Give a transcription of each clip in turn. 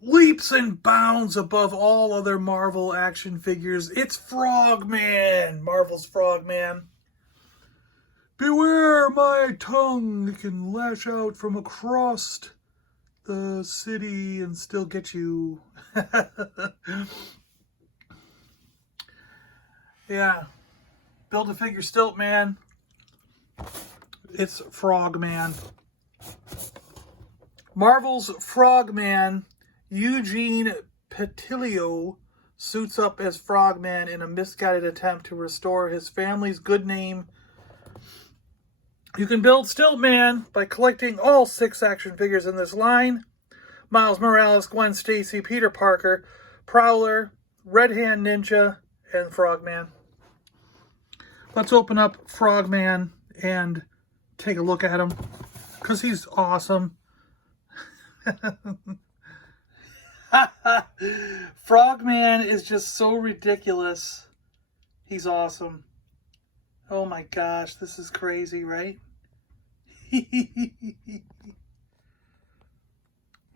leaps and bounds above all other Marvel action figures. It's Frogman, Marvel's Frogman. Beware my tongue, it can lash out from across the city and still get you. Yeah. Build-A-Figure Stilt Man. It's Frogman. Marvel's Frogman, Eugene Petilio, suits up as Frogman in a misguided attempt to restore his family's good name. You can build Stilt Man by collecting all 6 action figures in this line. Miles Morales, Gwen Stacy, Peter Parker, Prowler, Red Hand Ninja, and Frogman. Let's open up Frogman and take a look at him, because he's awesome. Frogman is just so ridiculous. He's awesome. Oh my gosh, this is crazy, right?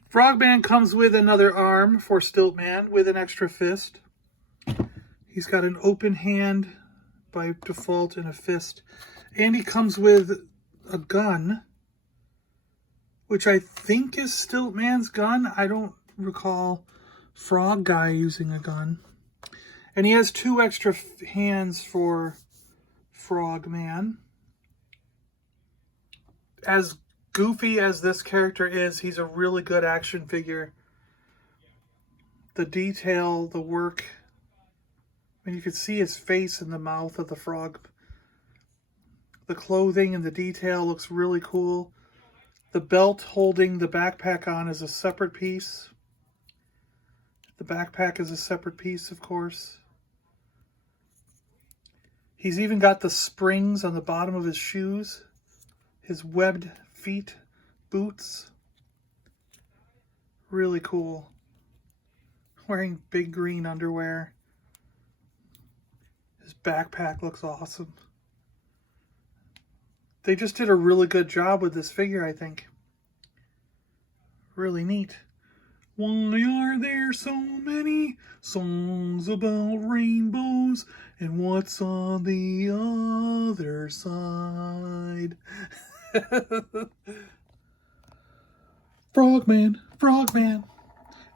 Frogman comes with another arm for Stiltman with an extra fist. He's got an open hand by default and a fist. And he comes with a gun, which I think is Stiltman's gun. I don't recall Frog Guy using a gun. And he has 2 extra hands for Frogman. As goofy as this character is, he's a really good action figure. The detail, the work. I mean, you can see his face in the mouth of the frog. The clothing and the detail looks really cool. The belt holding the backpack on is a separate piece. The backpack is a separate piece, of course. He's even got the springs on the bottom of his shoes. His webbed feet, boots. Really cool. Wearing big green underwear. His backpack looks awesome. They just did a really good job with this figure, I think. Really neat. Why are there so many songs about rainbows? And what's on the other side? Frogman, Frogman,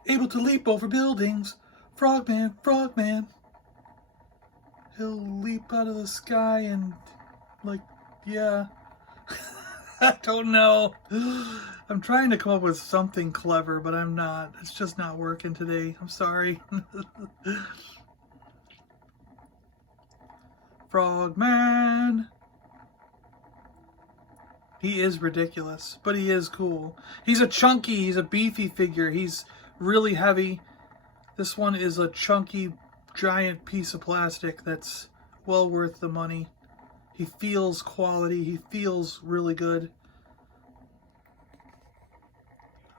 able to leap over buildings. Frogman, Frogman. He'll leap out of the sky and, like, yeah. I don't know. I'm trying to come up with something clever, but I'm not. It's just not working today. I'm sorry. Frogman. He is ridiculous, but he is cool. He's a beefy figure. He's really heavy. This one is a chunky, giant piece of plastic that's well worth the money. He feels quality. He feels really good.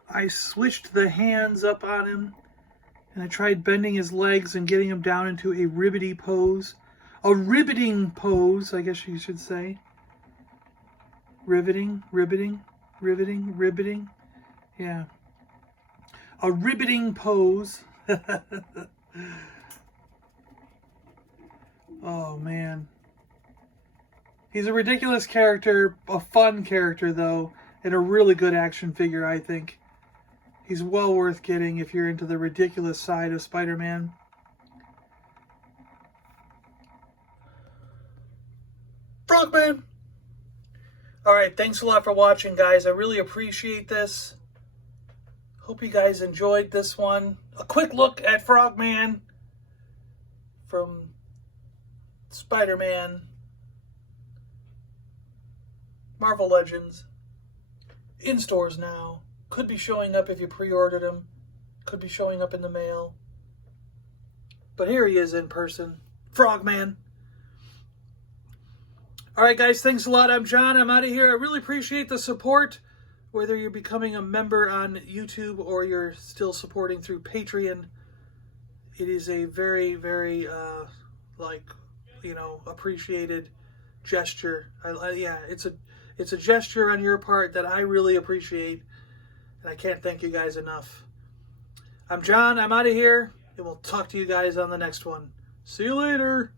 I switched the hands up on him, and I tried bending his legs and getting him down into a ribbity pose. A ribbiting pose, I guess you should say. Riveting, ribbiting, riveting, ribbiting. Yeah. A ribbiting pose. Oh, man. He's a ridiculous character, a fun character, though, and a really good action figure, I think. He's well worth getting if you're into the ridiculous side of Spider-Man. Frogman! Alright, thanks a lot for watching, guys. I really appreciate this. Hope you guys enjoyed this one. A quick look at Frogman from Spider-Man. Marvel Legends. In stores now. Could be showing up if you pre-ordered them. Could be showing up in the mail. But here he is in person. Frogman. Alright guys, thanks a lot. I'm John. I'm out of here. I really appreciate the support. Whether you're becoming a member on YouTube or you're still supporting through Patreon. It is a very, very, appreciated gesture. It's a gesture on your part that I really appreciate. And I can't thank you guys enough. I'm John. I'm out of here. And we'll talk to you guys on the next one. See you later.